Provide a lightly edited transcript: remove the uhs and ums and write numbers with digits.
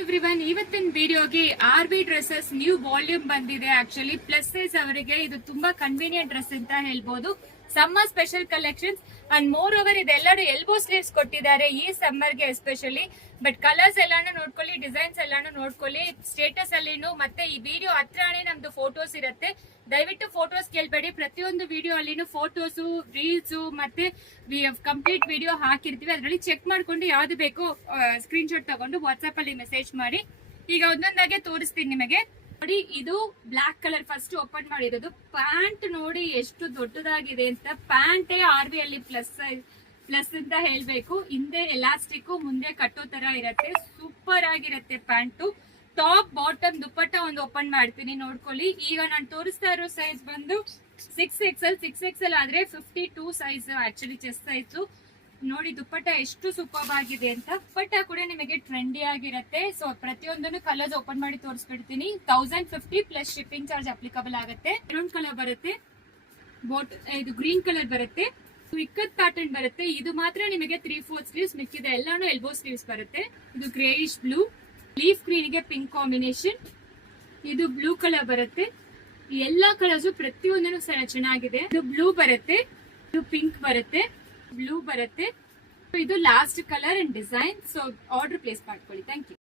Everyone, ಇವತ್ತಿನ ವಿಡಿಯೋಗೆ RB dresses new volume ಬಂದಿದೆ. ಆಕ್ಚುಲಿ ಪ್ಲಸ್ ಸೈಜ್ ಅವರಿಗೆ ಇದು ತುಂಬಾ ಕನ್ವೀನಿಯಂಟ್ ಡ್ರೆಸ್ ಅಂತ ಹೇಳ್ಬೋದು. Summer special collections and more over ಇದೆಲ್ಲರೂ ಎಲ್ಬೋ ಸ್ಲೀವ್ಸ್ ಕೊಟ್ಟಿದ್ದಾರೆ ಈ ಸಮ್ಮರ್ಗೆ ಎಸ್ಪೆಷಲಿ. ಬಟ್ ಕಲರ್ಸ್ ಎಲ್ಲಾನು ನೋಡ್ಕೊಳ್ಳಿ, ಡಿಸೈನ್ಸ್ ಎಲ್ಲಾನು ನೋಡ್ಕೊಳ್ಳಿ. ಸ್ಟೇಟಸ್ ಅಲ್ಲಿನೂ ಮತ್ತೆ ಈ ವಿಡಿಯೋ ಹತ್ರನೇ ನಮ್ದು ಫೋಟೋಸ್ ಇರುತ್ತೆ. ದಯವಿಟ್ಟು ಫೋಟೋಸ್ ಕೇಳ್ಬೇಡಿ, ಪ್ರತಿಯೊಂದು ವಿಡಿಯೋ ಅಲ್ಲಿನೂ ಫೋಟೋಸು, ರೀಲ್ಸ್ ಮತ್ತೆ ಕಂಪ್ಲೀಟ್ ವಿಡಿಯೋ ಹಾಕಿರ್ತೀವಿ. ಅದರಲ್ಲಿ ಚೆಕ್ ಮಾಡ್ಕೊಂಡು ಯಾವ್ದು ಬೇಕೋ ಸ್ಕ್ರೀನ್ ಶಾಟ್ ತಗೊಂಡು ವಾಟ್ಸ್ಆಪ್ ಅಲ್ಲಿ ಮೆಸೇಜ್ ಮಾಡಿ. ಈಗ ಒಂದೊಂದಾಗೆ ತೋರಿಸ್ತೀನಿ ನಿಮಗೆ. ನೋಡಿ, ಇದು ಬ್ಲಾಕ್ ಕಲರ್ ಫಸ್ಟ್ ಓಪನ್ ಮಾಡಿರೋದು. ಪ್ಯಾಂಟ್ ನೋಡಿ ಎಷ್ಟು ದೊಡ್ಡದಾಗಿದೆ ಅಂತ. ಪ್ಯಾಂಟೇ RB ಅಲ್ಲಿ ಪ್ಲಸ್ ಅಂತ ಹೇಳ್ಬೇಕು. ಹಿಂದೆ ಎಲಾಸ್ಟಿಕ್, ಮುಂದೆ ಕಟ್ಟೋ ತರ ಇರತ್ತೆ. ಸೂಪರ್ ಆಗಿರತ್ತೆ ಪ್ಯಾಂಟು. ಟಾಪ್ ಬಾಟಮ್ ದುಪ್ಪಟ್ಟ ಒಂದು ಓಪನ್ ಮಾಡ್ತೀನಿ, ನೋಡ್ಕೊಳ್ಳಿ. ಈಗ ನಾನು ತೋರಿಸ್ತಾ ಇರೋ ಸೈಜ್ ಬಂದು 6XL ಆದ್ರೆ 52 ಸೈಜ್ ಆಕ್ಚುಲಿ ಚೆಸ್ಟ್ ಸೈಜ್. ನೋಡಿ ದುಪ್ಪಟ್ಟ ಎಷ್ಟು ಸೂಪರ್ ಆಗಿದೆ ಅಂತ. ದುಪ್ಪಟ್ಟ ಕೂಡ ನಿಮಗೆ ಟ್ರೆಂಡಿ ಆಗಿರುತ್ತೆ. ಸೊ ಪ್ರತಿಯೊಂದನ್ನು ಕಲರ್ಸ್ ಓಪನ್ ಮಾಡಿ ತೋರಿಸ್ಬಿಡ್ತೀನಿ. 1050 ಪ್ಲಸ್ ಶಿಪ್ಪಿಂಗ್ ಚಾರ್ಜ್ ಅಪ್ಲಿಕಬಲ್ ಆಗುತ್ತೆ. ಮೆರೂನ್ ಕಲರ್ ಬರುತ್ತೆ, ಇದು ಗ್ರೀನ್ ಕಲರ್ ಬರುತ್ತೆ, ಇಕ್ಕತ್ ಪ್ಯಾಟರ್ನ್ ಬರುತ್ತೆ. ಇದು ಮಾತ್ರ ನಿಮಗೆ 3/4 ಸ್ಲೀವ್ಸ್, ಮಿಕ್ಕಿದೆ ಎಲ್ಲಾನು ಎಲ್ಬೋ ಸ್ಲೀವ್ಸ್ ಬರುತ್ತೆ. ಇದು ಗ್ರೇಯಿಶ್ ಬ್ಲೂ, ಲೀಫ್ ಗ್ರೀನ್ ಗೆ ಪಿಂಕ್ ಕಾಂಬಿನೇಷನ್. ಇದು ಬ್ಲೂ ಕಲರ್ ಬರುತ್ತೆ. ಎಲ್ಲಾ ಕಲರ್ಸ್ ಪ್ರತಿಯೊಂದನ್ನು ಚೆನ್ನಾಗಿದೆ. ಇದು ಬ್ಲೂ ಬರುತ್ತೆ, ಇದು ಪಿಂಕ್ ಬರುತ್ತೆ, ಬ್ಲೂ ಬರುತ್ತೆ. ಇದು last colour and design. So order place ಮಾಡ್ಕೊಳ್ಳಿ. Thank you.